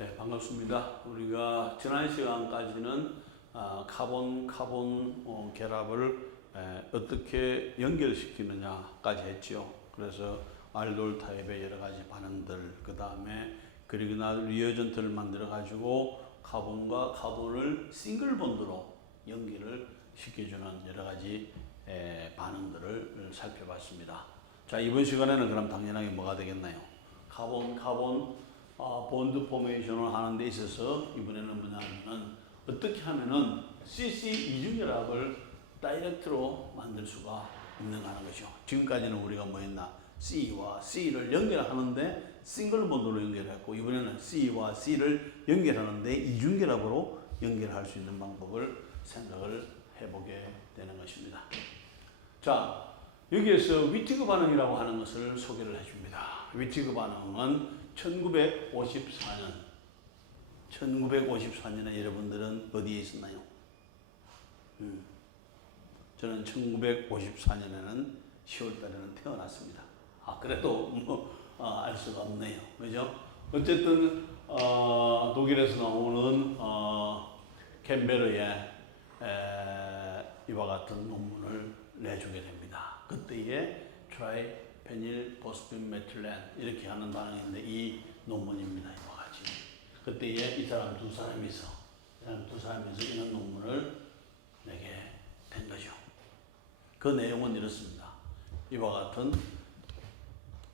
네, 반갑습니다. 우리가 지난 시간까지는 카본 결합을 어떻게 연결시키느냐까지 했죠. 그래서 알돌 타입의 여러 가지 반응들, 그 다음에 그리그날 리어전트를 만들어 가지고 카본과 카본을 싱글 본드로 연결을 시켜주는 여러 가지 반응들을 살펴봤습니다. 자, 이번 시간에는 그럼 당연하게 뭐가 되겠나요? 카본 본드 포메이션을 하는 데 있어서 이번에는 뭐냐면은 어떻게 하면은 CC 이중결합을 다이렉트로 만들 수가 있는가 하는 거죠. 지금까지는 우리가 뭐 했나? C와 C를 연결하는데 싱글 본드로 연결했고, 이번에는 C와 C를 연결하는데 이중결합으로 연결할 수 있는 방법을 생각을 해보게 되는 것입니다. 자, 여기에서 위티그 반응이라고 하는 것을 소개를 해줍니다. 위티그 반응은 1954년에 여러분들은 어디에 있었나요? 저는 1954년에는 10월달에는 태어났습니다. 그래도 알 수가 없네요. 그죠? 어쨌든 독일에서 나오는 캔베르의 이와 같은 논문을 내주게 됩니다. 그때의 트라이페닐 포스핀 메틸렌 이렇게 하는 반응인데 이 논문입니다. 이와 같이. 그때에 이 사람 두 사람이서 이런 논문을 내게 된 거죠. 그 내용은 이렇습니다. 이와 같은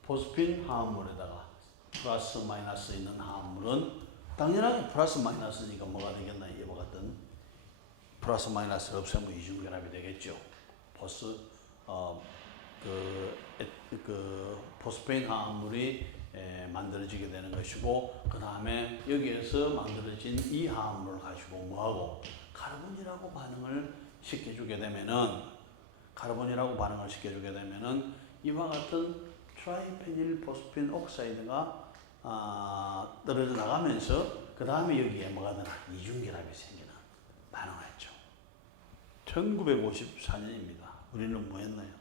포스핀 화합물에다가 플러스 마이너스 있는 화합물은 당연하게 플러스 마이너스니까 뭐가 되겠나요? 이와 같은 플러스 마이너스를 없애면 이중결합이 되겠죠. 포스페인 화합물이 만들어지게 되는 것이고, 그 다음에 여기에서 만들어진 이 화합물을 가지고 뭐하고 카르본이라고 반응을 시켜주게 되면은 이와 같은 트라이페닐 포스핀 옥사이드가 떨어져 나가면서 그 다음에 여기에 뭐가 되나 이중결합이 생기는 반응을 했죠. 1954년입니다. 우리는 뭐 했나요?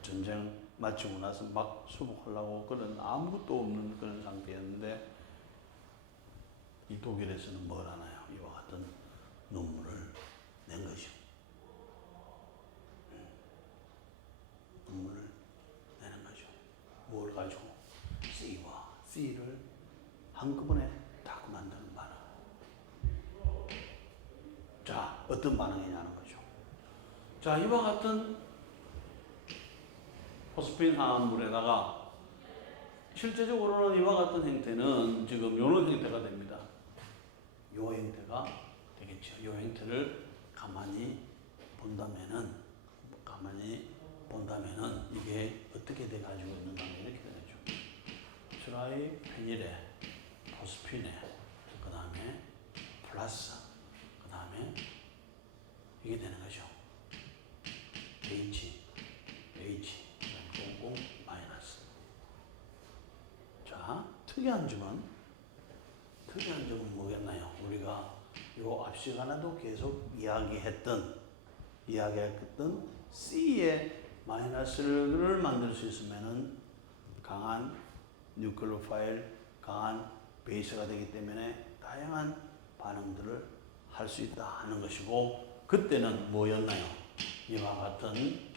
전쟁 마치고 나서 막 수복하려고 그런 아무것도 없는 그런 상태였는데 이 독일에서는 뭘 하나요? 이와 같은 논문을 낸 거죠. 논문을 내는 거죠. 뭘 가지고? C와 C를 한꺼번에 딱 만드는 반응. 자, 어떤 반응이냐는 거죠. 자, 이와 같은 포스핀 화합물에다가 실제적으로는 이와 같은 형태는 지금 이런 형태가 됩니다. 이 형태가 되겠죠. 이 형태를 가만히 본다면은 이게 어떻게 돼 가지고 있는가 하면 이렇게 되죠. 트라이페닐에 포스핀에 그 다음에 플러스 그 다음에 이게 되는 거죠. H 공공 마이너스. 자, 특이한 점은 뭐겠나요? 우리가 요 앞 시간에도 계속 이야기했던 C의 마이너스를 만들 수 있으면은 강한 뉴클리오파일, 강한 베이스가 되기 때문에 다양한 반응들을 할 수 있다 하는 것이고, 그때는 뭐였나요? 이와 같은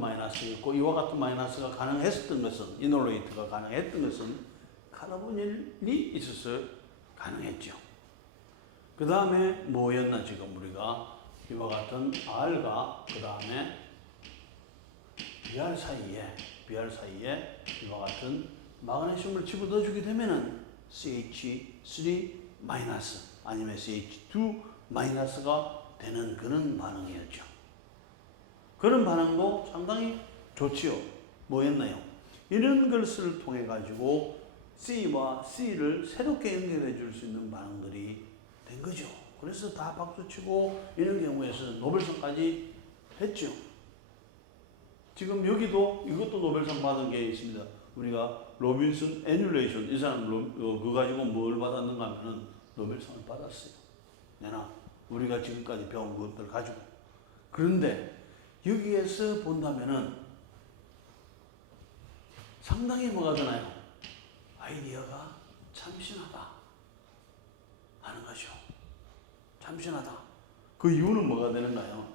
마이너스였고, 이와 같은 마이너스가 가능했었던 것은, 이놀레이트가 가능했던 것은 카르보닐이 있어서 가능했죠. 그 다음에 뭐였나? 지금 우리가 이와 같은 R과 그 다음에 BR 사이에 이와 같은 마그네슘을 집어넣어주게 되면은 CH3 마이너스 아니면 CH2 마이너스가 되는 그런 반응이었죠. 그런 반응도 상당히 좋지요. 뭐였나요? 이런 것을 통해 가지고 C와 C를 새롭게 연결해 줄 수 있는 반응들이 된 거죠. 그래서 다 박수치고 이런 경우에서 노벨상까지 했죠. 지금 여기도 이것도 노벨상 받은 게 있습니다. 우리가 로빈슨 애뉴레이션, 이 사람 그거 가지고 뭘 받았는가 하면은 노벨상을 받았어요. 내가 우리가 지금까지 배운 것들 가지고. 그런데 여기에서 본다면은 상당히 뭐가 되나요? 아이디어가 참신하다 하는 거죠. 참신하다. 그 이유는 뭐가 되는가요?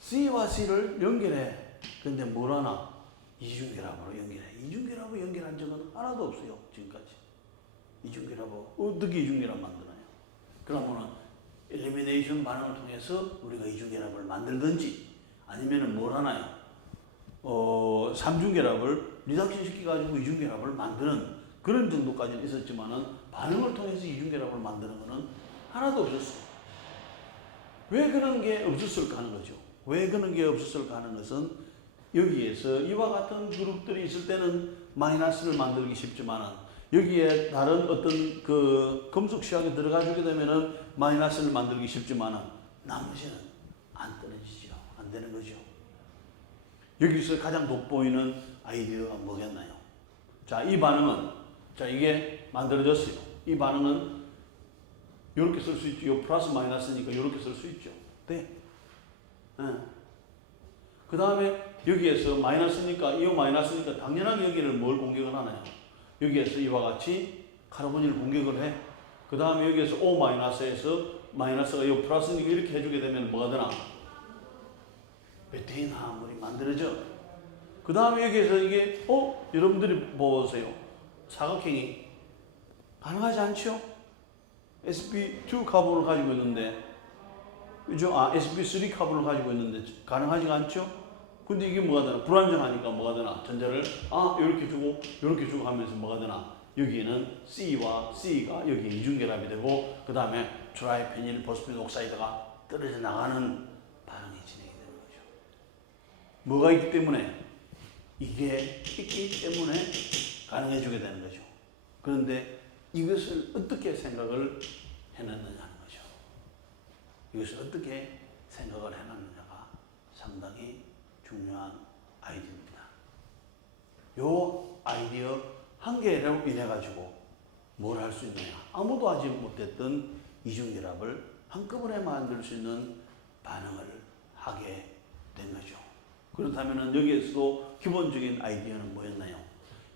C와 C를 연결해. 근데 뭘 하나? 이중결합으로 연결해. 이중결합으로 연결한 적은 하나도 없어요. 지금까지. 이중결합으로 어떻게 이중결합 만드나요? 그러면은 엘리미네이션 반응을 통해서 우리가 이중결합을 만들든지 아니면은 뭘 하나요? 삼중결합을 리덕션 시켜가지고 이중결합을 만드는 그런 정도까지는 있었지만은 반응을 통해서 이중결합을 만드는 거는 하나도 없었어요. 왜 그런 게 없었을까 하는 거죠. 왜 그런 게 없었을까 하는 것은 여기에서 이와 같은 그룹들이 있을 때는 마이너스를 만들기 쉽지만은 여기에 다른 어떤 그 금속 시약이 들어가주게 되면은 마이너스를 만들기 쉽지만은 나머지는 안 떨어지죠. 안 되는 거죠. 여기서 가장 돋보이는 아이디어가 뭐겠나요? 자, 이 반응은, 자, 이게 만들어졌어요. 이 반응은 이렇게 쓸 수 있죠. 요 플러스 마이너스니까 이렇게 쓸 수 있죠. 네. 그 다음에 여기에서 마이너스니까, 이 마이너스니까 당연하게 여기를 뭘 공격을 하나요? 여기에서 이와 같이 카르보니를 공격을 해. 그 다음에 여기에서 O 마이너스에서 마이너스가 이 플러스니까 이렇게 해주게 되면 뭐가 되나? 베테인 화합물이 만들어져. 그 다음에 여기에서 이게, 여러분들이 보세요. 사각형이 가능하지 않죠? sp2 카본을 가지고 있는데, 그죠? sp3 카본을 가지고 있는데 가능하지가 않죠? 근데 이게 뭐가 되나? 불안정하니까 뭐가 되나? 전자를 이렇게 주고 이렇게 주고 하면서 뭐가 되나? 여기에는 C와 C가 여기 이중결합이 되고 그 다음에 트라이페닐 포스피드 옥사이드가 떨어져 나가는 반응이 진행이 되는 거죠. 뭐가 있기 때문에? 이게 있기 때문에 가능해지게 되는 거죠. 그런데 이것을 어떻게 생각을 해놨느냐는 거죠. 이것을 어떻게 생각을 해놨느냐가 상당히 중요한 아이디어입니다. 요 아이디어 한 개로 인해 가지고 뭘 할 수 있느냐? 아무도 하지 못했던 이중결합을 한꺼번에 만들 수 있는 반응을 하게 된 거죠. 그렇다면 여기에서도 기본적인 아이디어는 뭐였나요?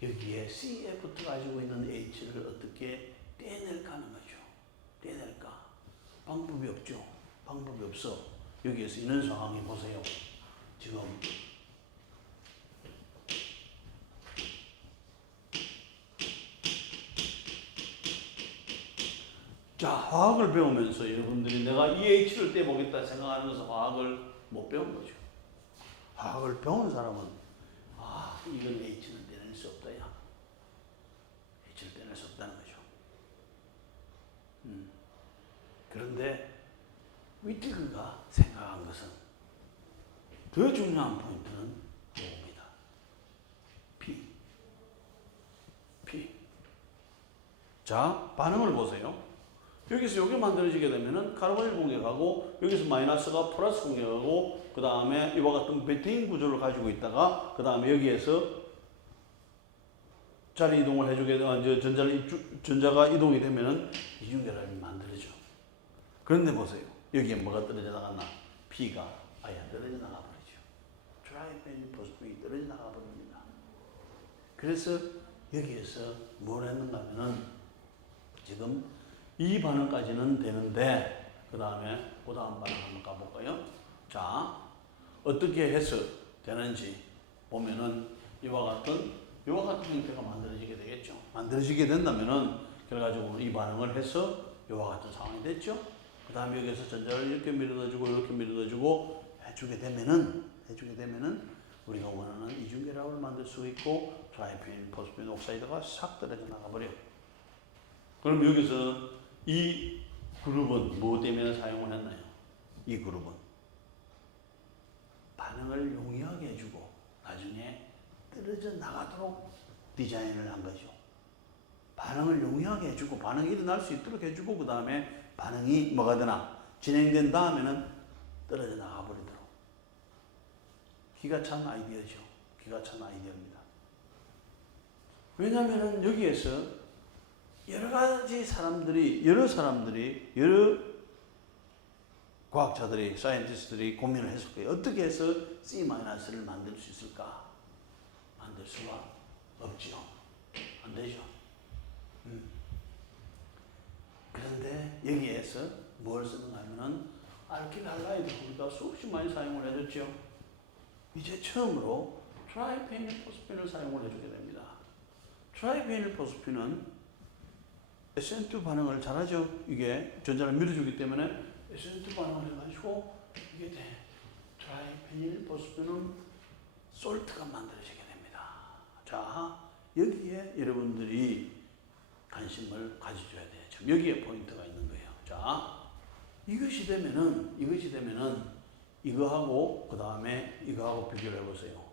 여기에 CF가 가지고 있는 H를 어떻게 떼낼까 하는 거죠. 떼낼까? 방법이 없죠. 방법이 없어. 여기에서 있는 상황이 보세요. 지금 자, 화학을 배우면서 여러분들이 내가 이 H를 떼보겠다 생각하면서 화학을 못 배운 거죠. 화학을 배운 사람은 이건 H는 떼낼 수 없다. 야. H를 떼낼 수 없다는 거죠. 그런데 위트gen가 생각한 것은 더 중요한 포인트는 이겁니다. P. 자, 반응을 보세요. 여기서 이게 만들어지게 되면은 카르보닐 공격하고 여기서 마이너스가 플러스 공격하고 그 다음에 이와 같은 베테인 구조를 가지고 있다가 그 다음에 여기에서 자리 이동을 해주게 되면 전자가 이동이 되면은 이중결합이 만들어져. 그런데 보세요. 여기에 뭐가 떨어져 나갔나? P가 아예 떨어져 나가 버리죠. 트라이페닐 포스피드가 떨어져 나가 버립니다. 그래서 여기에서 뭘 했는가 하면은 지금 이 반응까지는 되는데 그 다음에 그 다음 반응 한번 가볼까요? 자, 어떻게 해서 되는지 보면은 이와 같은 형태가 만들어지게 되겠죠. 만들어지게 된다면은 그래가지고 이 반응을 해서 이와 같은 상황이 됐죠. 그 다음에 여기서 전자를 이렇게 밀어넣어주고 이렇게 밀어넣어주고 해주게 되면은 우리가 원하는 이중결합을 만들 수 있고 트라이페닐 포스피드 옥사이드가 싹 떨어져 나가버려. 그럼 여기서 이 그룹은 뭐 때문에 사용을 했나요? 이 그룹은 반응을 용이하게 해주고 나중에 떨어져 나가도록 디자인을 한 거죠. 반응을 용이하게 해주고 반응이 일어날 수 있도록 해주고 그 다음에 반응이 뭐가 되나 진행된 다음에는 떨어져 나가버리도록. 기가 찬 아이디어죠. 기가 찬 아이디어입니다. 왜냐하면 여기에서 여러 사람들이 과학자들이, 사이언티스트들이 고민을 했을 거예요. 어떻게 해서 C-를 만들 수 있을까? 만들 수가 없지요. 안 되죠. 그런데 여기에서 뭘 쓰는가 하면은 알킬할라이드 우리가 수없이 많이 사용을 해줬죠. 이제 처음으로 트라이페닐 포스핀을 사용을 해주게 됩니다. 트라이페닐 포스핀은 SN2 반응을 잘하죠. 이게 전자를 밀어주기 때문에 SN2 반응을 해가지고 이게 돼. 트라이페닐 포스핀은 솔트가 만들어지게 됩니다. 자, 여기에 여러분들이 관심을 가져줘야 돼요. 지금 여기에 포인트가 있는 거예요. 자, 이것이 되면은 이거하고 그 다음에 이거하고 비교를 해보세요.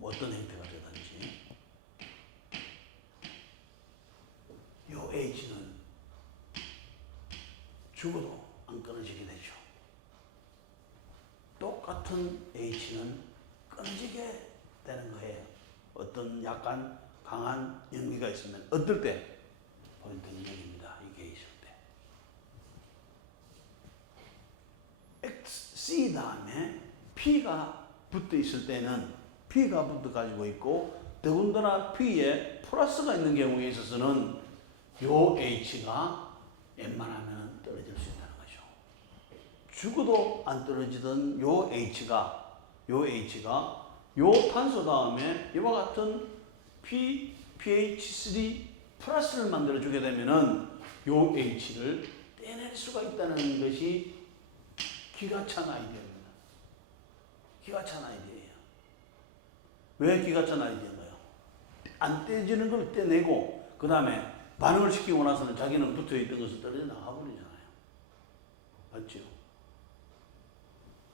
어떤 형태가 되든지 요 H는 죽어도 안 끊어지게 되죠. 똑같은 H는 끊어지게 되는 거예요. 어떤 약간 강한 연기가 있으면 어떨 때? 포인트는 여기입니다. 이게 있을 때. C 다음에 P가 붙어 있을 때는 P가 붙어 가지고 있고 더군다나 P에 플러스가 있는 경우에 있어서는 요 H가 웬만하면 떨어질 수 있다는 거죠. 죽어도 안 떨어지던 요 H가 요 탄소 다음에 이와 같은 pH3 플러스를 만들어주게 되면은 요 H를 떼낼 수가 있다는 것이 기가 찬 아이디어입니다. 기가 찬 아이디어예요. 왜 기가 찬 아이디어인가요? 안 떼지는 걸 떼내고 그 다음에 반응을 시키고 나서는 자기는 붙어있던 것을 떨어져 나가버리잖아요. 맞죠?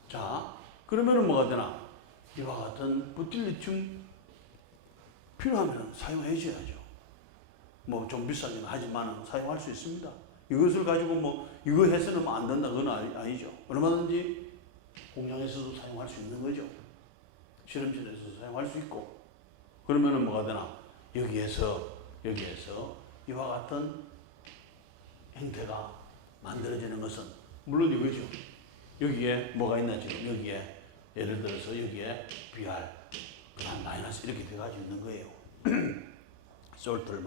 자, 그러면은 뭐가 되나? 이와 같은 부틸리튬 필요하면 사용해 줘야죠. 뭐 좀 비싸긴 하지만 사용할 수 있습니다. 이것을 가지고 뭐 이거 해서는 뭐 안 된다 그건 아니죠. 얼마든지 공장에서도 사용할 수 있는 거죠. 실험실에서도 사용할 수 있고. 그러면은 뭐가 되나? 여기에서 이와 같은 형태가 만들어지는 것은 물론 이거죠. 여기에 뭐가 있나 지금 여기에 예를 들어서 여기에 BR 그다음 마이너스 이렇게 돼가지고 있는 거예요. 솔트를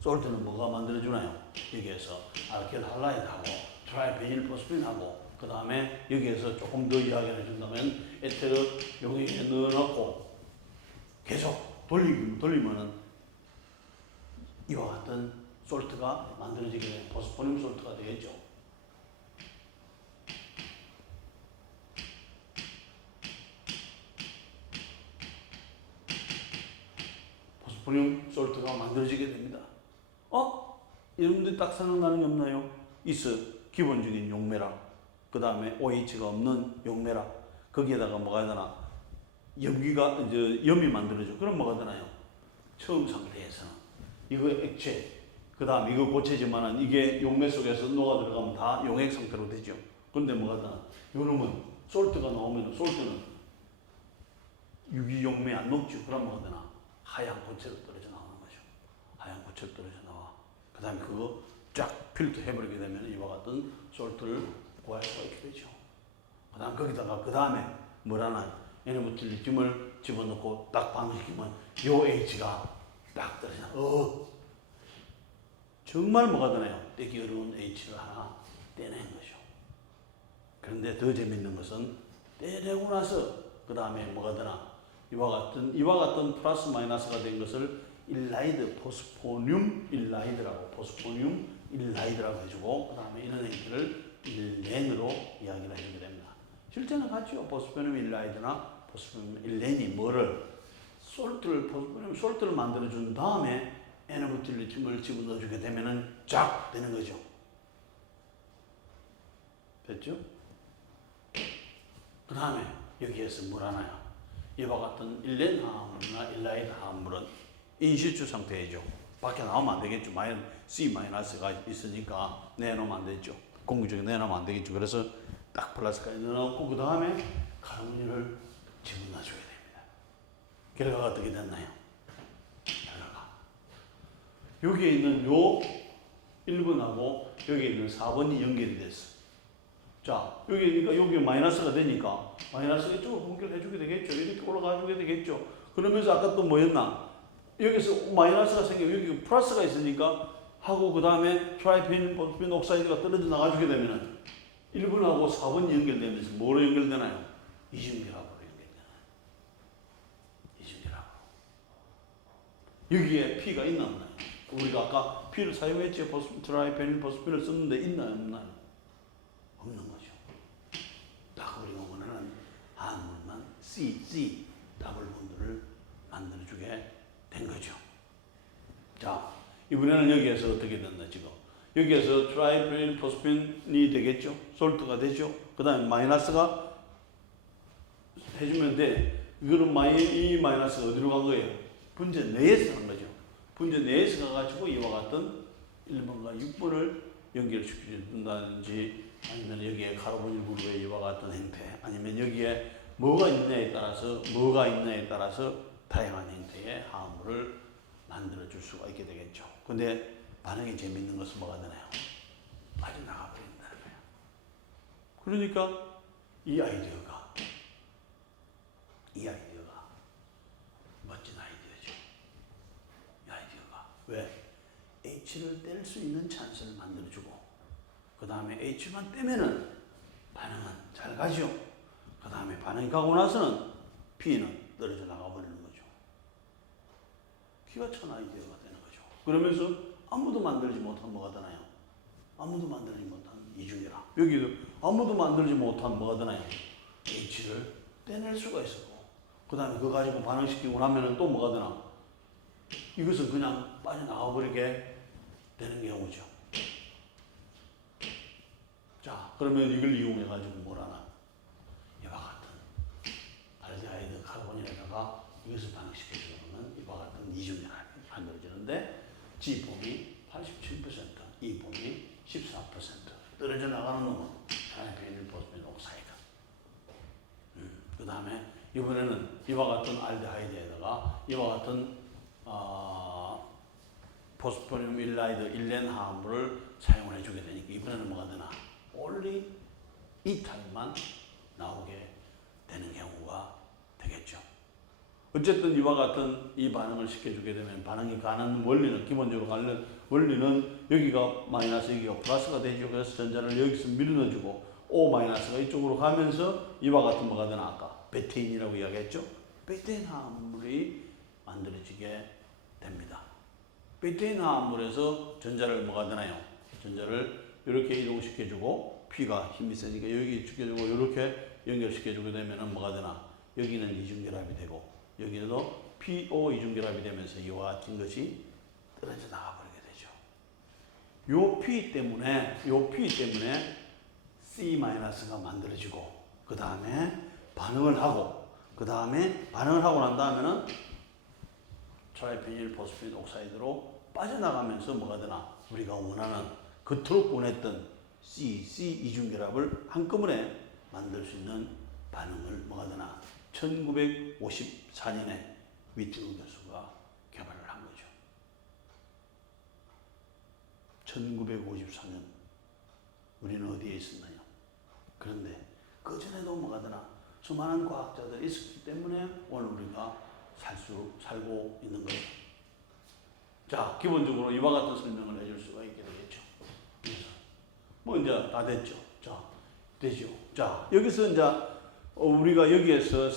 솔트는 뭐가 만들어주나요? 여기에서 알킬 할라이드하고 트라이페닐 포스핀하고 그 다음에 여기에서 조금 더 이야기를 해준다면 에테르 여기에 넣어놓고 계속 돌리면은 이와 같은 솔트가 만들어지게 되는 포스포늄 솔트가 되겠죠. 포스포늄 솔트가 만들어지게 됩니다. 여러분들 딱 생각나는 게 없나요? 있어. 기본적인 용매락. 그 다음에 OH가 없는 용매락. 거기에다가 뭐가 되나? 염이 만들어져. 그럼 뭐가 되나요? 처음 상태에서는. 이거 액체. 그 다음 이거 고체지만은 이게 용매 속에서 녹아 들어가면 다 용액 상태로 되죠. 그런데 뭐가 되나? 요놈은 솔트가 나오면 솔트는 유기용매 안 녹죠. 그럼 뭐가 되나? 하얀 고체로 떨어져 나오는 거죠. 하얀 고체로 떨어져 나와. 그 다음에 그거 쫙 필터 해버리게 되면 이와 같은 솔트를 구할 수가 있게 되죠. 그 다음 거기다가 그 다음에 뭐라나 N-부틸리튬을 집어넣고 딱 반응시키면 요 H가 딱 떨어져. 정말 뭐가 되나요? 떼기 어려운 H를 하나 떼낸 거죠. 그런데 더 재밌는 것은 떼내고 나서 그 다음에 뭐가 되나? 이와 같은 플러스 마이너스가 된 것을 일라이드 포스포늄 일라이드라고 해주고 그 다음에 이런 행태를 일렌으로 이야기를 해주게 됩니다. 실제는 같죠. 포스포늄 일라이드나 포스포늄 일렌이 뭐를 포스포늄 솔트를 만들어준 다음에 N-부틸리튬을 집어넣어주게 되면은 쫙 되는 거죠. 됐죠? 그 다음에 여기에서 뭘 하나요? 이와 같은 일렌 화합물이나 일라이드 화합물은 인시추 상태이죠. 밖에 나오면 안 되겠죠. C-가 있으니까 내놓으면 안 되죠. 공기중에 내놓으면 안 되겠죠. 그래서 딱 플러스까지 넣어놓고 그 다음에 카르보니를 집어넣어줘야 됩니다. 결과가 어떻게 됐나요? 결과가 여기에 있는 요 1번하고 여기에 있는 4번이 연결이 됐어. 자, 여기 마이너스가 되니까 마이너스 이쪽으로 분결해 주게 되겠죠. 이렇게 올라가 주게 되겠죠. 그러면서 아까 또 뭐였나? 여기서 마이너스가 생기고 여기 플러스가 있으니까 하고 그 다음에 트라이페닐 포스핀 옥사이드가 떨어져 나가주게 되면은 1번하고 4번이 연결되면서 뭐로 연결되나요? 이중결합으로 연결되나요? 이중결합으로. 여기에 P가 있나 없나요? 우리가 아까 P를 사용했죠. 트라이페닐 포스핀을 썼는데 있나요 없나요? 없는 거죠. 딱 우리가 원하는 한물만 C 더블 본드를 만들어주게 된 거죠. 자, 이번에는 여기에서 어떻게 됐나 지금? 여기에서 트라이페닐 포스핀이 되겠죠? 솔트가 되죠? 그 다음에 마이너스가 해주면 돼. 이거는 이 마이너스가 어디로 간 거예요? 분자 내에서 간 거죠. 분자 내에서 가가지고 이와 같은 1번과 6번을 연결시켜준다든지 아니면 여기에 카르보닐 그룹의 이와 같은 형태 아니면 여기에 뭐가 있느냐에 따라서 다양한 형태의 화합물을 만들어 줄 수가 있게 되겠죠. 근데 반응이 재밌는 것은 뭐가 되나요? 빠져나가 버린다는 거예요. 그러니까 이 아이디어가 멋진 아이디어죠. 이 아이디어가 왜? H를 뗄 수 있는 찬스를 만들어주고 그 다음에 H만 떼면은 반응은 잘 가죠. 그 다음에 반응이 가고 나서는 P는 떨어져 나가 버리는 거죠. 기가 찬 아이디어가 되는 거죠. 그러면서 아무도 만들지 못한 뭐가 되나요? 아무도 만들지 못한 이중결합. 여기도 아무도 만들지 못한 뭐가 되나요? H를 떼낼 수가 있었고 그 다음에 그거 가지고 반응시키고 나면은 또 뭐가 되나? 이것은 그냥 빠져나가 버리게 되는 경우죠. 자, 그러면 이걸 이용해가지고 뭘 하나? 이와 같은 알데하이드 카르본일에다가 이것을 반응시켜주면 이와 같은 이중결합이 만들어지는데 G폼이 87%, E폼이 14% 떨어져 나가는 놈은 트라이페닐 포스핀 옥사이드. 그 다음에 이번에는 이와 같은 알데하이드에다가 이와 같은 포스포늄 일라이드 일렌 화합물을 사용을 해주게 되니까 이번에는 뭐가 되나? only 이 타입만 나오게 되는 경우가 되겠죠. 어쨌든 이와 같은 이 반응을 시켜주게 되면 반응이 가는 원리는 기본적으로 가는 원리는 여기가 마이너스 여기가 플러스가 되죠. 그래서 전자를 여기서 밀어넣어주고 O 마이너스가 이쪽으로 가면서 이와 같은 뭐가 되나 아까 베테인이라고 이야기했죠. 베테인 화합물이 만들어지게 됩니다. 베테인 화합물에서 전자를 뭐가 되나요? 전자를 이렇게 이동시켜주고 P가 힘이 세니까 여기 시켜주고 이렇게 연결시켜주게 되면은 뭐가 되나? 여기는 이중결합이 되고 여기도 PO 이중결합이 되면서 이와 같은 것이 떨어져 나가버리게 되죠. 요 P 때문에 C-가 만들어지고 그 다음에 반응을 하고 난 다음에는 트라이페닐 포스핀 옥사이드로 빠져나가면서 뭐가 되나? 우리가 원하는 겉으로 보냈던 C 이중결합을 한꺼번에 만들 수 있는 반응을 뭐가 되나? 1954년에 위트건 교수가 개발을 한 거죠. 1954년 우리는 어디에 있었나요? 그런데 그 전에도 뭐가 되나? 수많은 과학자들이 있었기 때문에 오늘 우리가 살고 있는 거예요. 자, 기본적으로 이와 같은 설명을 해줄 수가 있게 되겠죠. 뭐 이제 다 됐죠. 자, 되죠. 자, 여기서 이제 우리가 여기에서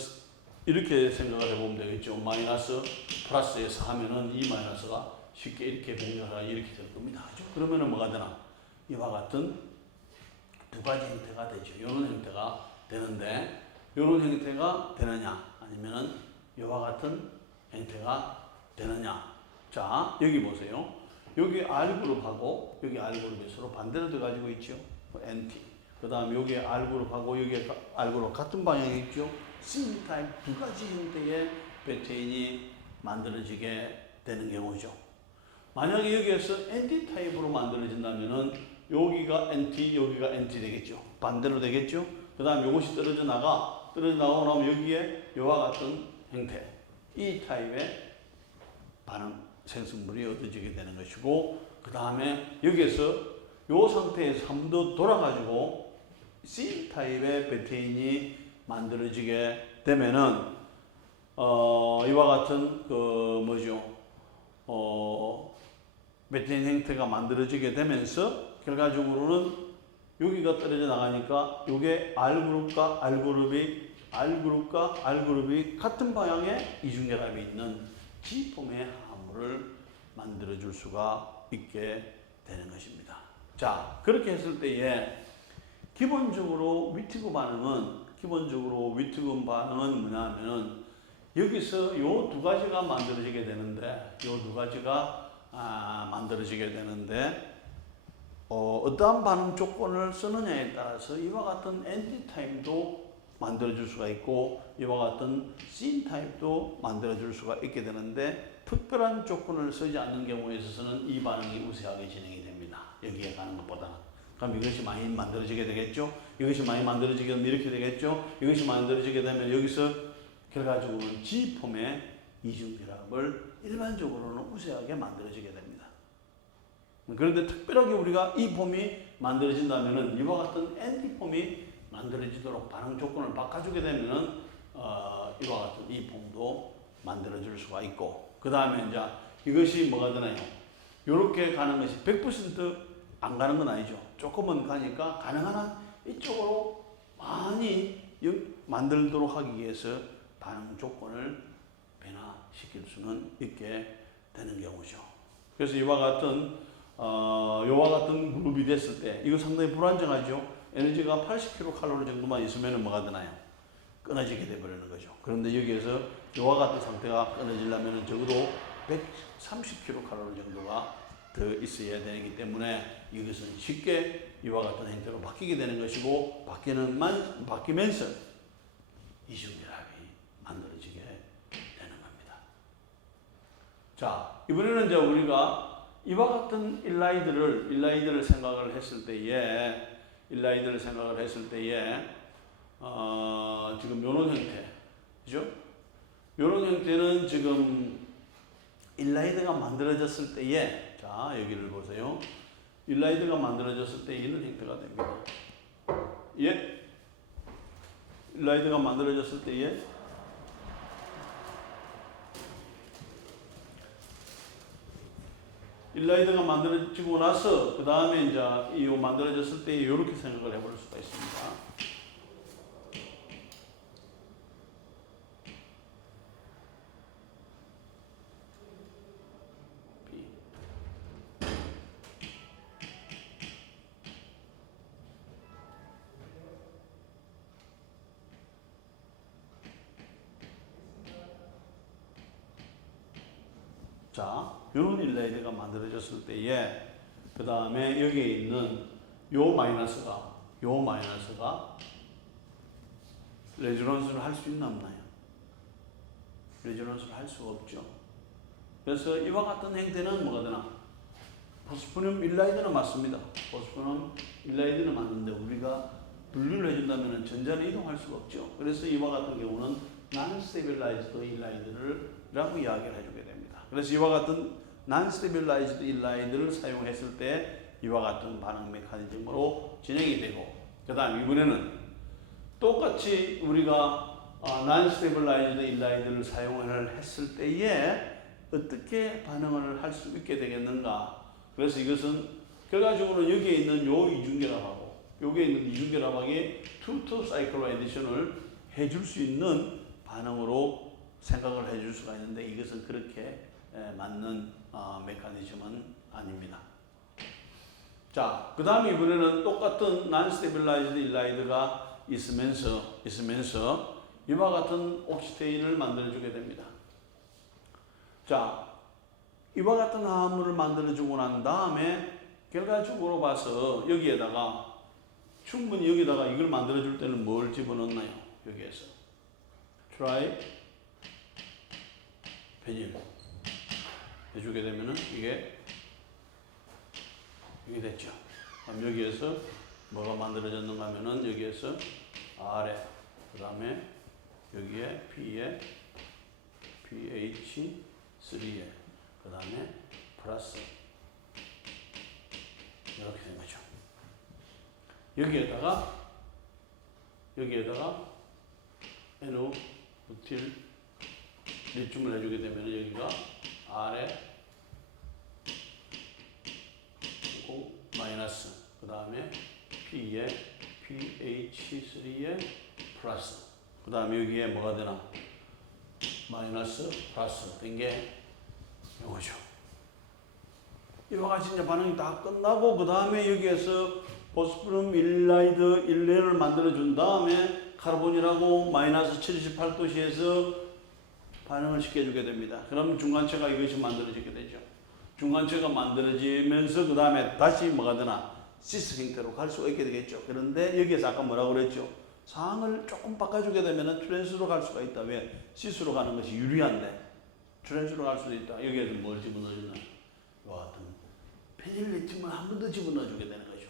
이렇게 생각을 해보면 되겠죠. 마이너스 플러스에서 하면은 이 마이너스가 쉽게 이렇게 변경하라 이렇게 될 겁니다. 그죠? 그러면은 뭐가 되나? 이와 같은 두 가지 형태가 되죠. 이런 형태가 되는데 이런 형태가 되느냐 아니면은 이와 같은 형태가 되느냐. 자, 여기 보세요. 여기 R그룹하고 여기 R그룹이 서로 반대로 돼 가지고 있죠. NT. 그 다음 여기 R그룹하고 여기 R그룹 같은 방향이 있죠. C-타입 두 가지 형태의 베테인이 만들어지게 되는 경우죠. 만약에 여기에서 NT-타입으로 만들어진다면은 여기가 NT, 여기가 NT 되겠죠. 반대로 되겠죠. 그 다음 이것이 떨어져 나가고 나면 여기에 이와 같은 형태, 이 타입의 반응 생성물이 얻어지게 되는 것이고 그 다음에 여기에서 이 상태에서 한 번 더 돌아가지고 C 타입의 베테인이 만들어지게 되면은 이와 같은 그 뭐죠? 베테인 형태가 만들어지게 되면서 결과적으로는 여기가 떨어져 나가니까 이게 R그룹과 R그룹이 같은 방향의 이중결합이 있는 G폼의 화합물을 만들어줄 수가 있게 되는 것입니다. 자, 그렇게 했을 때에 기본적으로 위트금 반응은 뭐냐면은 여기서 요 두 가지가 만들어지게 되는데 어떠한 반응 조건을 쓰느냐에 따라서 이와 같은 N타입도 만들어줄 수가 있고 이와 같은 C타입도 만들어줄 수가 있게 되는데 특별한 조건을 쓰지 않는 경우에 있어서는 이 반응이 우세하게 진행이 됩니다. 여기에 가는 것보다는. 그럼 이것이 많이 만들어지게 되겠죠? 이것이 많이 만들어지게 되면 이렇게 되겠죠? 이것이 만들어지게 되면 여기서 결과적으로는 G폼의 이중결합을 일반적으로는 우세하게 만들어지게 됩니다. 그런데 특별하게 우리가 이 폼이 만들어진다면은 이와 같은 N티폼이 만들어지도록 반응 조건을 바꿔주게 되면은 이와 같은 이 폼도 만들어질 수가 있고 그 다음에 이제 이것이 뭐가 되나요? 이렇게 가는 것이 100% 안 가는 건 아니죠. 조금은 가니까 가능한 한 이쪽으로 많이 만들도록 하기 위해서 반응 조건을 변화시킬 수는 있게 되는 경우죠. 그래서 이와 같은 그룹이 됐을 때 이거 상당히 불안정하죠. 에너지가 80kcal 정도만 있으면 뭐가 되나요? 끊어지게 돼버리는 거죠. 그런데 여기에서 이와 같은 상태가 끊어지려면 적어도 130kcal 정도가 더 있어야 되기 때문에 이것은 쉽게 이와 같은 형태로 바뀌게 되는 것이고 바뀌면서 이중결합이 만들어지게 되는 겁니다. 자, 이번에는 이제 우리가 이와 같은 일라이드를 생각을 했을 때에 지금 요런 형태, 그죠? 요런 형태는 지금 일라이드가 만들어졌을 때에, 자, 여기를 보세요. 일라이드가 만들어졌을 때 이런 형태가 됩니다. 예? 일라이드가 만들어졌을 때에 일라이드가 만들어지고 나서 그 다음에 이제 이 만들어졌을 때 이렇게 생각을 해볼 수가 있습니다. 자, 이런 일라이드가 만들어졌을 때에 그 다음에 여기에 있는 요 마이너스가 레조넌스를 할 수 있나 없나요? 레조넌스를 할 수가 없죠. 그래서 이와 같은 행태는 뭐가 되나? 포스포늄 일라이드는 맞습니다. 포스포늄 일라이드는 맞는데 우리가 분류를 해준다면 전자를 이동할 수가 없죠. 그래서 이와 같은 경우는 non-stabilized 일라이드라고 이야기를 해주게 됩니다. 그래서 이와 같은 non-stabilized 일라이드를 사용했을 때 이와 같은 반응 메커니즘으로 진행이 되고 그 다음 이번에는 똑같이 우리가 non-stabilized 일라이드를 사용을 했을 때에 어떻게 반응을 할 수 있게 되겠는가. 그래서 이것은 결과적으로 여기에 있는 요 이중결합하고 여기에 있는 이중결합하기 2-2 사이클로 에디션을 해줄 수 있는 반응으로 생각을 해줄 수가 있는데 이것은 그렇게 맞는 메커니즘은 아닙니다. 자, 그 다음에 이번에는 똑같은 non-stabilized 일라이드가 있으면서 이와 같은 옥시테인을 만들어주게 됩니다. 자, 이와 같은 화합물을 만들어주고 난 다음에 결과적으로 봐서 여기에다가 충분히 여기다가 이걸 만들어줄 때는 뭘 집어넣나요? 여기에서 트라이 페닐 해주게 되면은 이게 됐죠. 그럼 여기에서 뭐가 만들어졌는가 하면은 여기에서 R에 그 다음에 여기에 P에 PH3에 그 다음에 플러스 이렇게 된 거죠. 여기에다가 여기에다가 N-부틸 리튬을 해주게 되면 여기가 R에 O 마이너스, 그 다음에 P에 PH3에 플러스, 그 다음에 여기에 뭐가 되나? 마이너스 플러스 된 게 이거죠. 이와 같이 이제 반응이 다 끝나고 그 다음에 여기에서 보스프럼 일라이드 1렌을 만들어 준 다음에 카르본이라고 마이너스 78도씨에서 반응을 시켜주게 됩니다. 그럼 중간체가 이것이 만들어지게 되죠. 중간체가 만들어지면서 그 다음에 다시 뭐가 되나? 시스 형태로 갈 수가 있게 되겠죠. 그런데 여기에서 아까 뭐라고 그랬죠? 상황을 조금 바꿔주게 되면 트랜스로 갈 수가 있다. 왜? 시스로 가는 것이 유리한데 트랜스로 갈 수도 있다. 여기에서 뭘 집어넣어주나? 이와 같은 페닐리튬을 한 번 더 집어넣어주게 되는 거죠.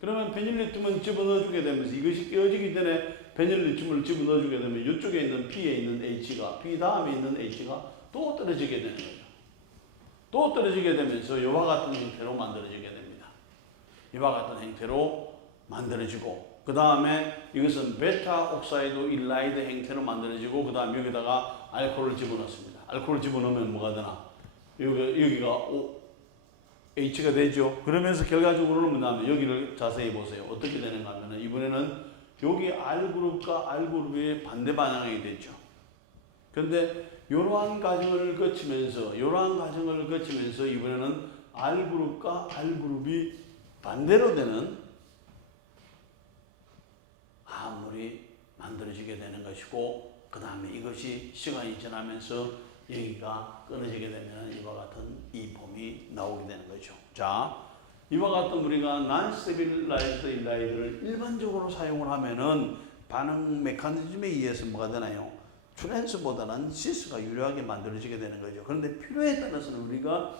그러면 페닐리튬을 집어넣어주게 되면서 이것이 깨어지기 전에 페닐리튬을 집어넣어주게 되면 이쪽에 있는 P에 있는 H가, P 다음에 있는 H가 또 떨어지게 되는 거죠. 또 떨어지게 되면서 이와 같은 형태로 만들어지게 됩니다. 이와 같은 형태로 만들어지고 그 다음에 이것은 베타 옥사이드 일라이드 형태로 만들어지고 그 다음 여기다가 알코올을 집어넣습니다. 알코올을 집어넣으면 뭐가 되나? 여기가 H가 되죠. 그러면서 결과적으로는 뭐냐면 여기를 자세히 보세요. 어떻게 되는가 하면 이번에는 여기 R그룹과 R그룹의 반대 방향이 됐죠. 그런데 이러한 과정을 거치면서 이번에는 R그룹과 R그룹이 반대로 되는 화합물이 만들어지게 되는 것이고 그 다음에 이것이 시간이 지나면서 여기가 끊어지게 되면 이와 같은 이 폼이 나오게 되는 거죠. 자, 이와 같은 우리가 non-stabilized 일라이드를 일반적으로 사용을 하면은 반응 메커니즘에 의해서 뭐가 되나요? 트랜스보다는 시스가 유리하게 만들어지게 되는 거죠. 그런데 필요에 따라서는 우리가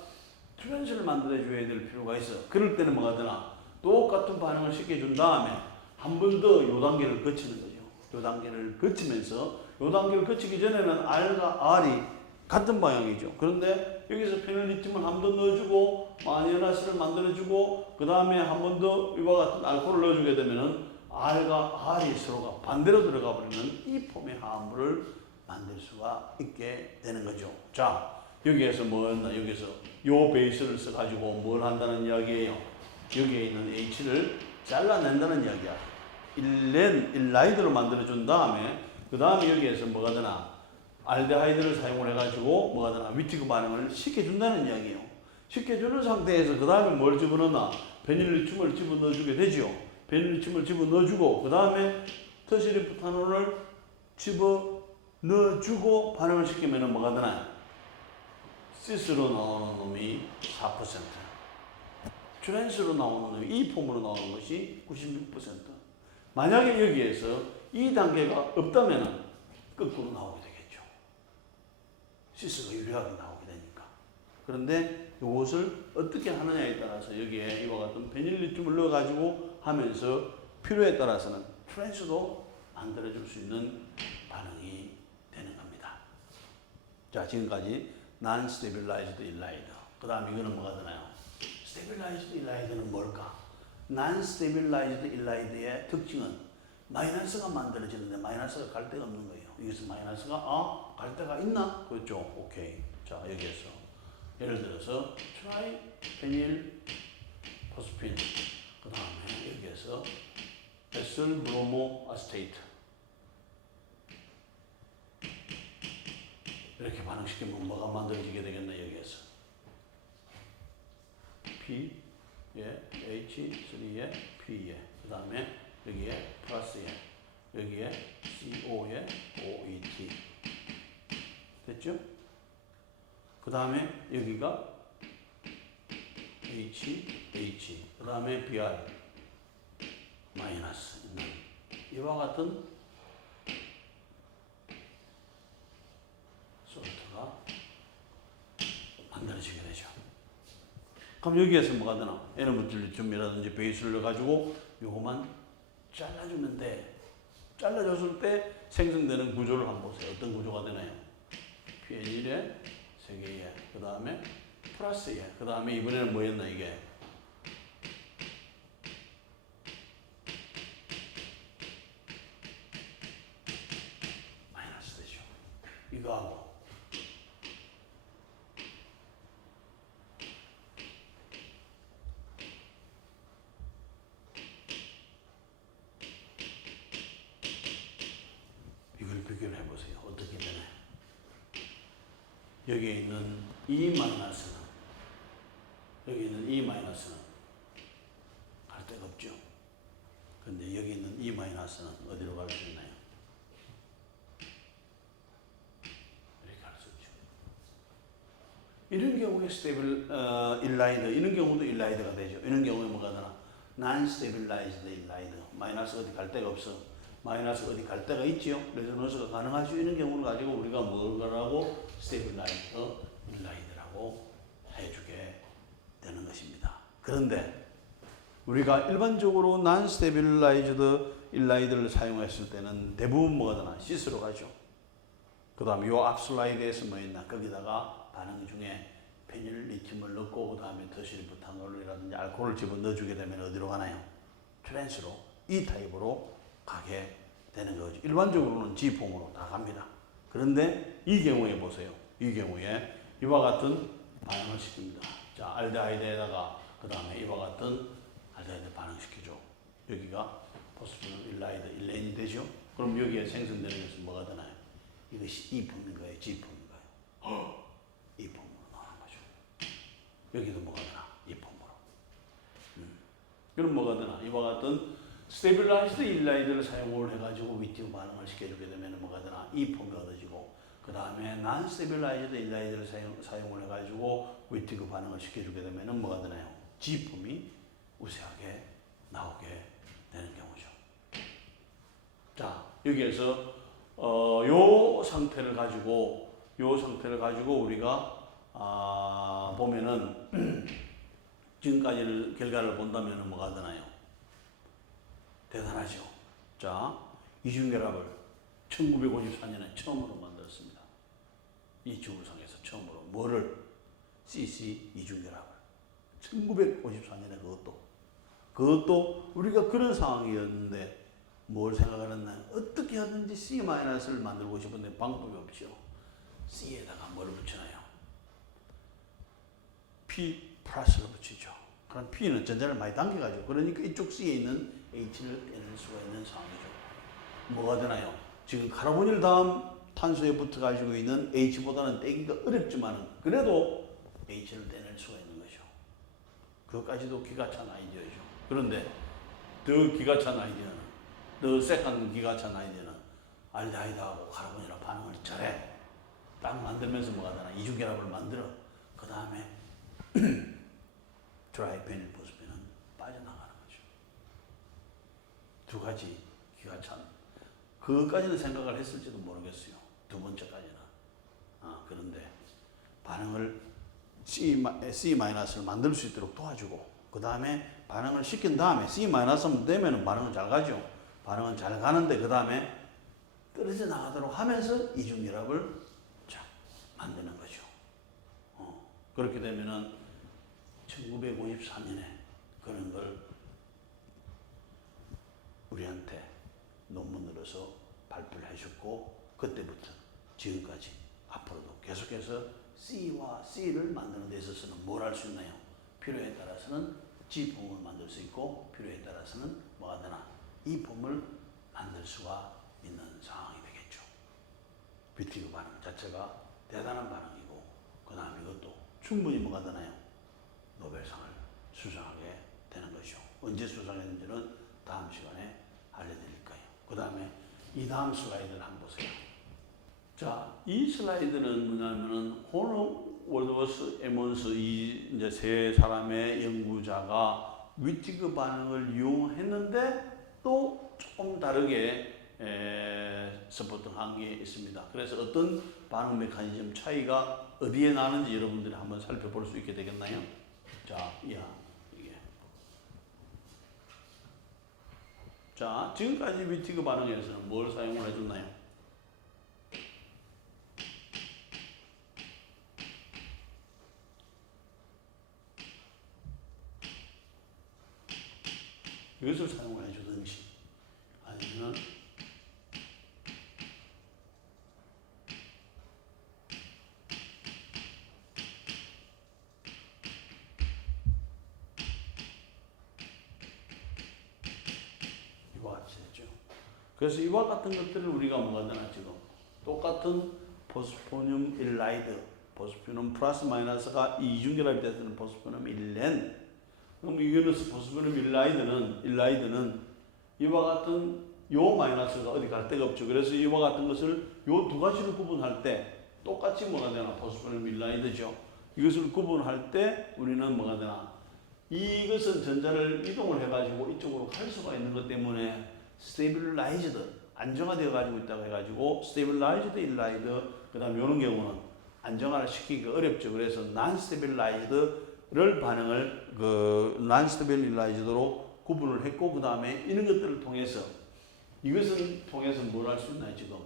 트랜스를 만들어줘야 될 필요가 있어. 그럴 때는 뭐가 되나? 똑같은 반응을 시켜준 다음에 한 번 더 요 단계를 거치는 거죠. 요 단계를 거치면서 요 단계를 거치기 전에는 R과 R이 같은 방향이죠. 그런데 여기서 페닐리튬을 한 번 더 넣어주고 마니라스를 만들어주고 그 다음에 한 번 더 이와 같은 알코올을 넣어주게 되면은 R과 R이 서로가 반대로 들어가 버리는 이 폼의 화합물을 만들 수가 있게 되는 거죠. 자, 여기에서 뭐였나? 여기서 요 베이스를 써가지고 뭘 한다는 이야기예요? 여기에 있는 H를 잘라낸다는 이야기야. 일라이드로 만들어준 다음에 그 다음에 여기에서 뭐가 되나? 알데하이드를 사용을 해가지고 뭐가 되나? 위티그 반응을 시켜준다는 이야기예요. 시켜주는 상태에서 그 다음에 뭘 집어넣나? 베닐리튬을 집어넣어주게 되죠. 베닐리튬을 집어넣어주고 그 다음에 터시리프탄올을 집어넣어주고 반응을 시키면 뭐가 되나? 시스로 나오는 놈이 4%, 트랜스로 나오는 놈이 이 폼으로 나오는 것이 96%. 만약에 여기에서 이 단계가 없다면 거꾸로 나오게 되겠죠. 시스가 유리하게 나오게 되니까. 그런데 이것을 어떻게 하느냐에 따라서 여기에 이와 같은 베닐리튬을 넣어가지고 하면서 필요에 따라서는 트랜스도 만들어줄 수 있는 반응이 되는 겁니다. 자, 지금까지 non-stabilized 일라이드. 그 다음 이거는 뭐가 되나요? stabilized 일라이드는 뭘까? non-stabilized 일라이드의 특징은 마이너스가 만들어지는데 마이너스가 갈 데가 없는 거예요. 여기서 마이너스가 갈 데가 있나? 그렇죠. 오케이. 자, 여기에서 예를 들어서 트라이페닐 포스핀 그 다음에 여기에서 에슬 브로모 아스테이트 이렇게 반응시키면 뭐가 만들어지게 되겠나? 여기에서 P 예, H3에 P에 그 다음에 여기에 플러스에 여기에 CO에 OET 됐죠? 그 다음에 여기가 H 그 다음에 BR 마이너스 있는 이와 같은 솔트가 만들어지게 되죠. 그럼 여기에서 뭐가 되나? N부틸리튬이라든지 베이스를 넣어가지고 요거만 잘라주면 돼. 잘라줬을 때 생성되는 구조를 한번 보세요. 어떤 구조가 되나요? P1에 3개에 그 다음에 플러스에 그 다음에 이번에는 뭐였나 이게? 여기에 있는 E 마이너스는 갈 데가 없죠. 근데 여기 있는 E 마이너스는 어디로 갈 수 있나요? 이렇게 갈 수 있죠. 이런 경우에 스테이블 일라이드, 이런 경우도 일라이드가 되죠. 이런 경우에 뭐가 되나? non-stabilized 일라이드. 마이너스 어디 갈 데가 없어. 마이너스 어디 갈 데가 있지요. 레조넌스가 가능하죠. 이런 경우를 가지고 우리가 뭘까라고 스테이블라이드 일라이드라고 해주게 되는 것입니다. 그런데 우리가 일반적으로 non-stabilized 일라이드를 사용했을 때는 대부분 뭐가 되나? 시스로 가죠. 그 다음에 요 앞 슬라이드에서 뭐 있나? 거기다가 반응 중에 페닐 리튬을 넣고 그 다음에 더실부탄올이라든지 알코올을 집어 넣어주게 되면 어디로 가나요? 트랜스로, 이 타입으로 가게 되는 거죠. 일반적으로는 G폼으로 다 갑니다. 그런데 이 경우에 보세요. 이 경우에 이와 같은 반응을 시킵니다. 자, 알데하이드에다가 그 다음에 이와 같은 알데하이드 반응시키죠. 여기가 포스피놀 일라이드 일레인이 되죠. 그럼 여기에 생성되는 것은 뭐가 되나요? 이것이 E폼인가요? G폼인가요? E폼으로 나오는 거죠. 여기도 뭐가 되나? E폼으로. 그럼 뭐가 되나? 이와 같은 스테빌라이즈드 일라이드를 사용을 해가지고 위티브 반응을 시켜주게 되면 뭐가 되나? E폼이 얻어지고 그 다음에 non-stabilized 일라이드를 사용을 해가지고 위티브 반응을 시켜주게 되면 뭐가 되나요? G폼이 우세하게 나오게 되는 경우죠. 자, 여기에서 요 상태를 가지고 우리가 보면은 지금까지는 결과를 본다면 뭐가 되나요? 대단하죠. 자, 이중결합을 1954년에 처음으로 만들었습니다. 이 지구상에서 처음으로 뭐를? CC 이중결합을 1954년에 그것도 우리가 그런 상황이었는데 뭘 생각을 했나요? 어떻게 하든지 C-를 만들고 싶은데 방법이 없죠. C에다가 뭘 붙여놔요? P 플러스를 붙이죠. 그럼 P는 전자를 많이 당겨가지고 그러니까 이쪽 C에 있는 H를 떼낼 수가 있는 상황이죠. 뭐가 되나요? 지금 카르보닐 다음 탄소에 붙어가지고 있는 H보다는 떼기가 어렵지만 그래도 H를 떼낼 수가 있는 거죠. 그것까지도 기가 찬 아이디어죠. 그런데 더 기가 찬 아이디어는 알데하이드하고 카르보닐하고 반응을 잘해. 딱 만들면서 뭐가 되나? 이중결합을 만들어. 그 다음에 드라이페닐 포스펜은 빠져나가는 거죠. 두 가지 기가 찬. 그것까지는 생각을 했을지도 모르겠어요. 두 번째까지는. 그런데 반응을 C-를 만들 수 있도록 도와주고 그 다음에 반응을 시킨 다음에 C-만 되면 반응은 잘 가죠. 반응은 잘 가는데 그 다음에 떨어져 나가도록 하면서 이중결합을 만드는 거죠. 그렇게 되면은 1954년에 그런 걸 우리한테 논문으로서 발표를 해줬고 그때부터 지금까지 앞으로도 계속해서 C와 C를 만드는 데 있어서는 뭘 할 수 있나요? 필요에 따라서는 G폼을 만들 수 있고 필요에 따라서는 뭐가 되나? E폼을 만들 수가 있는 상황이 되겠죠. 뷰티그 반응 자체가 대단한 반응이고 그 다음에 이것도 충분히 뭐가 되나요? 노벨상을 수상하게 되는 것이죠. 언제 수상했는지는 다음 시간에 알려드릴 거예요. 그 다음에 이 다음 슬라이드를 한번 보세요. 자, 이 슬라이드는 뭐냐면은 호너 월드워스 에몬스 이 이제 세 사람의 연구자가 위티그 반응을 이용했는데 또 조금 다르게 서포트한 게 있습니다. 그래서 어떤 반응 메커니즘 차이가 어디에 나는지 여러분들이 한번 살펴볼 수 있게 되겠나요? 자, 이게. 자, 지금까지 위티그 반응에서는 뭘 사용을 해줬나요? 이것을 사용을 해주든지 아니면 이와 같이 됐죠. 그래서 이와 같은 것들을 우리가 뭐가 되나 지금 똑같은 포스포늄 일라이드 포스피눔 플러스 마이너스가 이중결합이 됐을 때 포스피눔 1렌. 그럼 이거는 포스피눔 일라이드는 이와 같은 요 마이너스가 어디 갈 데가 없죠. 그래서 이와 같은 것을 요 두 가지를 구분할 때 똑같이 뭐가 되나? 포스피눔 일라이드죠. 이것을 구분할 때 우리는 뭐가 되나? 이것은 전자를 이동을 해가지고 이쪽으로 갈 수가 있는 것 때문에 stabilized, 안정화되어 가지고 있다고 해가지고 stabilized 일라이드, 그 다음에 이런 경우는 안정화를 시키기가 어렵죠. 그래서 non-stabilized를 반응을 non-stabilized로 구분을 했고, 그 다음에 이런 것들을 통해서 이것은 통해서 뭘 할 수 있나요? 지금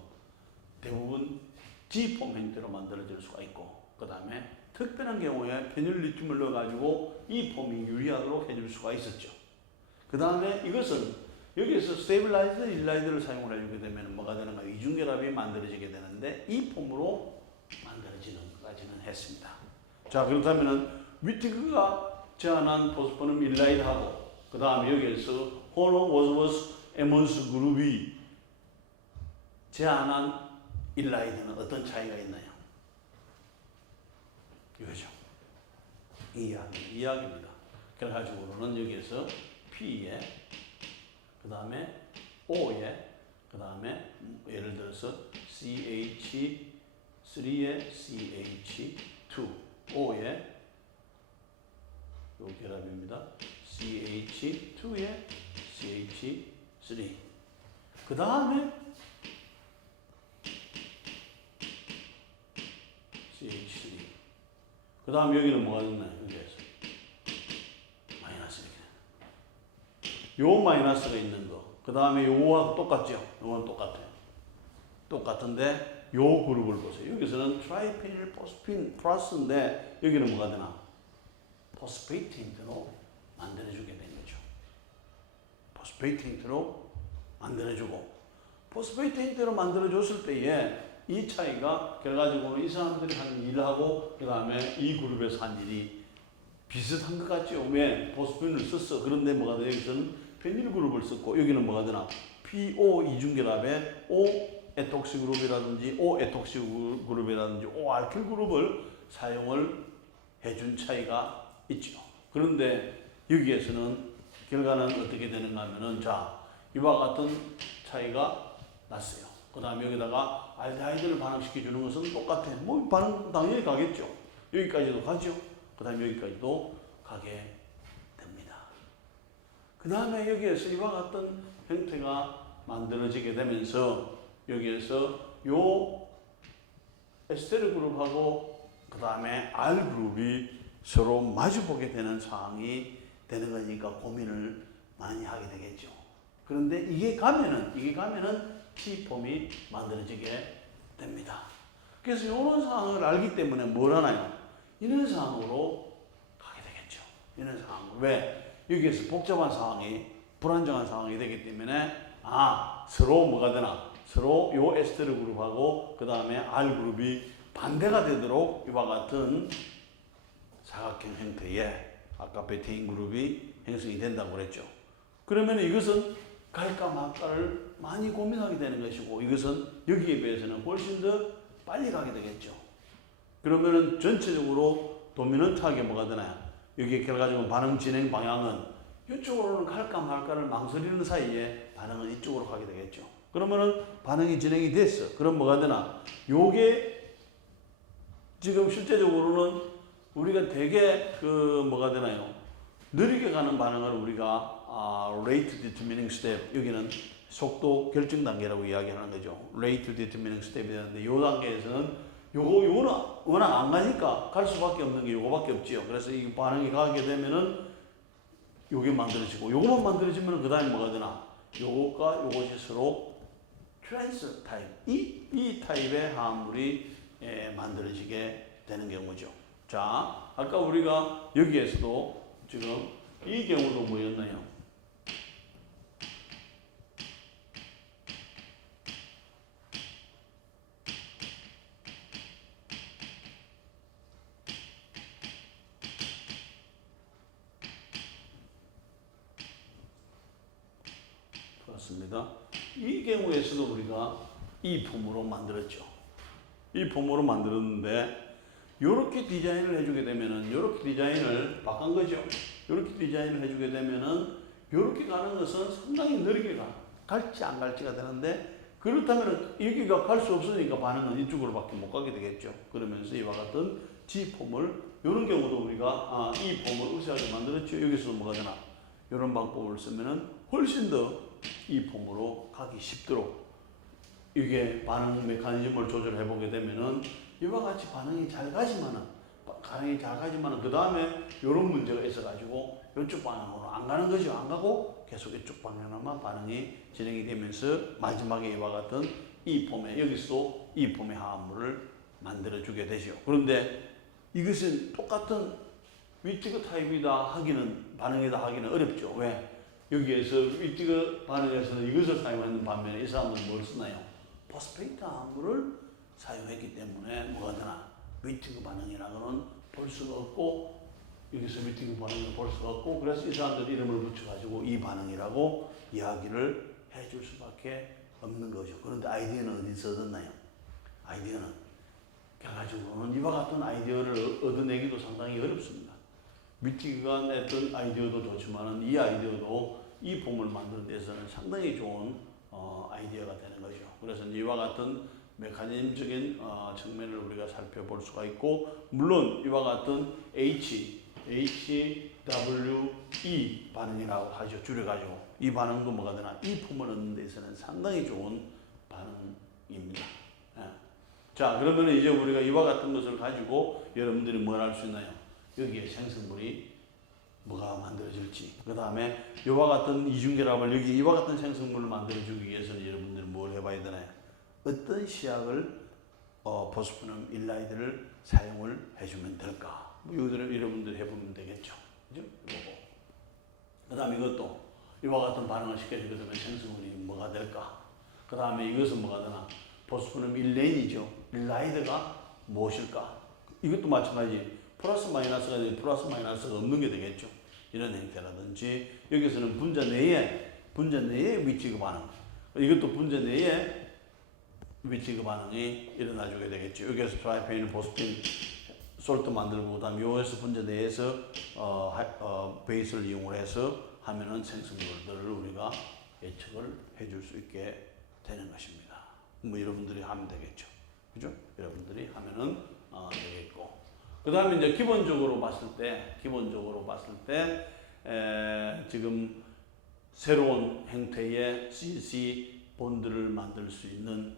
대부분 G폼 형태로 만들어질 수가 있고, 그 다음에 특별한 경우에 페닐리튬을 넣어가지고 이 폼이 유리하도록 해줄 수가 있었죠. 그 다음에 이것은 여기에서 스테빌라이즈 일라이드를 사용을 해주게 되면 뭐가 되는가? 이중결합이 만들어지게 되는데 이 폼으로 만들어지는 것까지는 했습니다. 자, 그렇다면은 위티그가 제안한 포스포눔 일라이드하고 그 다음에 여기에서 호노 워즈워스 에먼스 그룹이 제안한 일라이드는 어떤 차이가 있나요? 이거죠. 이야기입니다. 결과적으로는 여기에서 P에 그 다음에 O에 그 다음에 예를 들어서 CH3에 CH2 O에 요 결합입니다. CH2에 CH3 그 다음에 CH3 그 다음 여기는 뭐가 있나요? 여기에서 마이너스 이렇게 요 마이너스가 있는 거. 그 다음에 요거와 똑같죠? 요건 똑같아요. 똑같은데 요 그룹을 보세요. 여기서는 트라이페닐 포스핀 플러스인데 여기는 뭐가 되나? 포스페이트 힌트로 만들어주게 된 거죠. 포스페이트 힌트로 만들어주고 포스페이트 힌트로 만들어줬을 때에 이 차이가 결과적으로 이 사람들이 한 일하고 그 다음에 이 그룹에서 한 일이 비슷한 것 같죠. 왜? 포스핀을 썼어. 그런데 뭐가 돼? 여기서는 페닐 그룹을 썼고 여기는 뭐가 되나? PO 이중결합에 O 에톡시 그룹이라든지 O 에톡시 그룹이라든지 O 알킬 그룹을 사용을 해준 차이가 있죠. 그런데 여기에서는 결과는 어떻게 되는가 하면은 자, 이와 같은 차이가 났어요. 그 다음에 여기다가 알데하이드를 반응시켜 주는 것은 똑같아. 뭐 반응 당연히 가겠죠. 여기까지도 가죠. 그 다음에 여기까지도 가게 됩니다. 그 다음에 여기에서 이와 같은 형태가 만들어지게 되면서 여기에서 요 에스테르 그룹하고 그 다음에 R 그룹이 서로 마주보게 되는 상황이 되는 거니까 고민을 많이 하게 되겠죠. 그런데 이게 가면은 T폼이 만들어지게 됩니다. 그래서 이런 상황을 알기 때문에 뭘 하나요? 이런 상황으로 가게 되겠죠. 이런 상황. 왜? 여기에서 복잡한 상황이 불안정한 상황이 되기 때문에 서로 뭐가 되나? 서로 요 에스테르 그룹하고 그 다음에 R 그룹이 반대가 되도록 이와 같은 사각형 형태의 아까 베테인 그룹이 형성이 된다고 그랬죠. 그러면 이것은 갈까 말까를 많이 고민하게 되는 것이고 이것은 여기에 비해서는 훨씬 더 빨리 가게 되겠죠. 그러면은 전체적으로 도미넌트하게 뭐가 되나요? 여기에 결과적으로 반응 진행 방향은 이쪽으로는 갈까 말까를 망설이는 사이에 반응은 이쪽으로 가게 되겠죠. 그러면은 반응이 진행이 됐어. 그럼 뭐가 되나? 요게 지금 실제적으로는 우리가 되게 뭐가 되나요? 느리게 가는 반응을 우리가 rate determining step, 여기는 속도 결정 단계라고 이야기하는 거죠. rate determining step이 되는데 이 단계에서는 요거는 워낙 안 가니까 갈 수밖에 없는 게 요거밖에 없지요. 그래서 이 반응이 가게 되면은 요게 만들어지고 요거만 만들어지면 그 다음에 뭐가 되나? 요것과 요것이 서로 트랜스 타입, 이 타입의 화합물이 만들어지게 되는 경우죠. 자, 아까 우리가 여기에서도 지금 이 경우도 뭐였나요? 그렇습니다. 이 경우에서도 우리가 이 폼으로 만들었죠. 이 폼으로 만들었는데 요렇게 디자인을 해주게 되면은 요렇게 디자인을 바꾼 거죠. 요렇게 디자인을 해주게 되면은 요렇게 가는 것은 상당히 느리게 갈지 안 갈지가 되는데 그렇다면 여기가 갈 수 없으니까 반응은 이쪽으로밖에 못 가게 되겠죠. 그러면서 이와 같은 G폼을 이런 경우도 우리가 이 폼을 우세하게 만들었죠. 여기서 뭐가 되나 이런 방법을 쓰면은 훨씬 더 이 폼으로 가기 쉽도록 이게 반응 메커니즘을 조절해 보게 되면은 이와 같이 반응이 잘 가지만은 그 다음에 이런 문제가 있어가지고 이쪽 방향으로 안 가는 거죠. 안 가고 계속 이쪽 방향으로만 반응이 진행이 되면서 마지막에 이와 같은 이 폼에 여기서도 이 폼의 화합물을 만들어주게 되죠. 그런데 이것은 똑같은 위티그 타입이다 하기는 반응이다 하기는 어렵죠. 왜? 여기에서 위티그 반응에서는 이것을 사용하는 반면에 이 사람은 뭘 쓰나요? 포스페이트 화합물을 사용했기 때문에 뭐가 되나? 위티그 반응이라고는 볼 수가 없고 여기서 위티그 반응을 볼 수가 없고 그래서 이 사람들 이름을 붙여가지고 이 반응이라고 이야기를 해줄 수밖에 없는 거죠. 그런데 아이디어는 어디서 얻었나요? 아이디어는 결과적으로는 이와 같은 아이디어를 얻어내기도 상당히 어렵습니다. 위티그가 냈던 아이디어도 좋지만 이 아이디어도 이 폼을 만드는 데서는 상당히 좋은 아이디어가 되는 거죠. 그래서 이와 같은 메커니즘적인 측면을 우리가 살펴볼 수가 있고 물론 이와 같은 HWE 반응이라고 하죠. 줄여가지고 이 반응도 뭐가 되나 이 폼을 얻는 데 있어서는 상당히 좋은 반응입니다. 자 그러면 이제 우리가 이와 같은 것을 가지고 여러분들이 뭘 할 수 있나요? 여기에 생성물이 뭐가 만들어질지 그 다음에 이와 같은 이중결합을 여기 이와 같은 생성물을 만들어주기 위해서는 여러분들은 뭘 해봐야 되나요? 어떤 시약을 포스프럼 일라이드를 사용을 해주면 될까? 뭐 이거를 여러분들 해보면 되겠죠. 그죠? 그 다음에 이것도 이와 같은 반응을 시켜주게 되면 생성물이 뭐가 될까? 그 다음에 이것은 뭐가 되나? 포스프럼 일레인이죠. 일라이드가 무엇일까? 이것도 마찬가지. 플러스 마이너스가 되면 플러스 마이너스가 없는 게 되겠죠. 이런 형태라든지 여기서는 분자 내에 위치그 반응. 이것도 분자 내에 위치그 반응이 일어나주게 되겠죠. 여기에서 트라이페인, 포스핀, 솔트 만들고 그다음 요에서 분자 내에서 베이스를 이용해서 하면은 생성물들을 우리가 예측을 해줄 수 있게 되는 것입니다. 뭐 여러분들이 하면 되겠죠. 그죠? 여러분들이 하면은 되겠고. 그 다음에 이제 기본적으로 봤을 때 지금 새로운 형태의 CC 본드를 만들 수 있는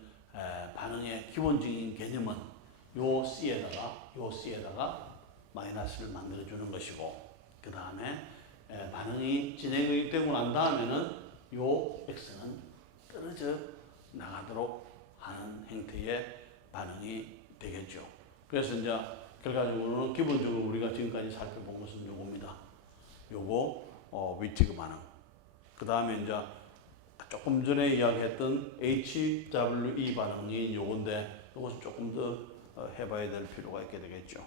반응의 기본적인 개념은 요 C에다가 마이너스를 만들어주는 것이고 그 다음에 반응이 진행이 되고 난 다음에는 요 X는 떨어져 나가도록 하는 형태의 반응이 되겠죠. 그래서 이제 결과적으로는 기본적으로 우리가 지금까지 살펴본 것은 요겁니다. 요거 위티그 반응. 그 다음에 이제 조금 전에 이야기했던 HWE 반응이 요건데 요것은 조금 더 해봐야 될 필요가 있게 되겠죠.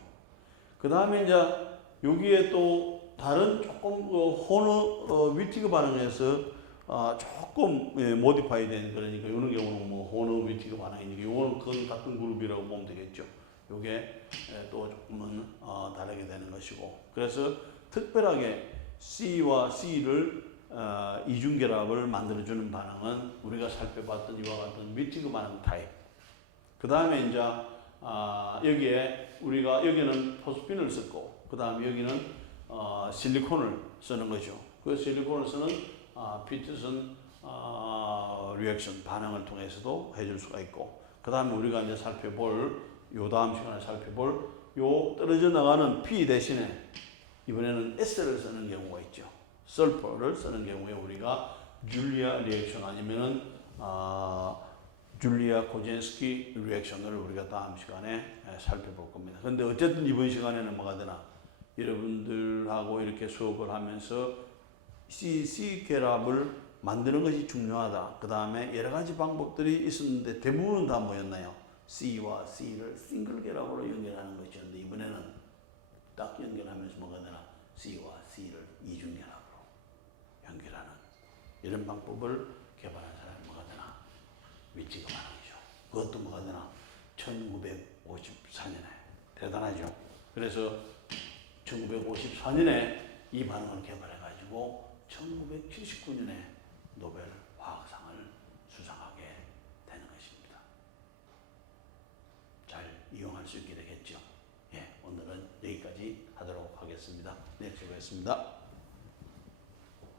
그 다음에 이제 여기에 또 다른 조금 호너 위티그 반응에서 조금 모디파이 된 그러니까 이런 경우는 뭐 호너 위티그 반응이니까 요거는 그건 같은 그룹이라고 보면 되겠죠. 요게 또 조금은 다르게 되는 것이고 그래서 특별하게 C와 C를 이중결합을 만들어주는 반응은 우리가 살펴봤던 이와 같은 위티그 반응 타입 그 다음에 이제 여기에 우리가 여기는 포스핀을 썼고 그 다음에 여기는 실리콘을 쓰는 거죠. 그 실리콘을 쓰는 피터슨 리액션 반응을 통해서도 해줄 수가 있고 그 다음에 우리가 이제 살펴볼 요 다음 시간에 살펴볼 요 떨어져 나가는 P 대신에 이번에는 S를 쓰는 경우가 있죠. 설퍼를 쓰는 경우에 우리가 줄리아 리액션 아니면은 줄리아 코젠스키 리액션을 우리가 다음 시간에 살펴볼 겁니다. 근데 어쨌든 이번 시간에는 뭐가 되나? 여러분들하고 이렇게 수업을 하면서 C 결합을 만드는 것이 중요하다. 그 다음에 여러 가지 방법들이 있었는데 대부분은 다 뭐였나요? C와 C를 싱글 결합으로 연결하는 것이었는데 이번에는 딱 연결하면서 뭐가 되나? C와 C를 이중 결합으로 연결하는 이런 방법을 개발한 사람이 뭐가 되나? 위치가 반응이죠. 그것도 뭐가 되나? 1954년에 대단하죠. 그래서 1954년에 이 반응을 개발해가지고 1979년에 노벨 화학상을 수상하게 되는 것입니다. 잘 이용할 수 있게 되겠죠. 예, 오늘은 여기까지 하도록 하겠습니다. 네, 수고했습니다.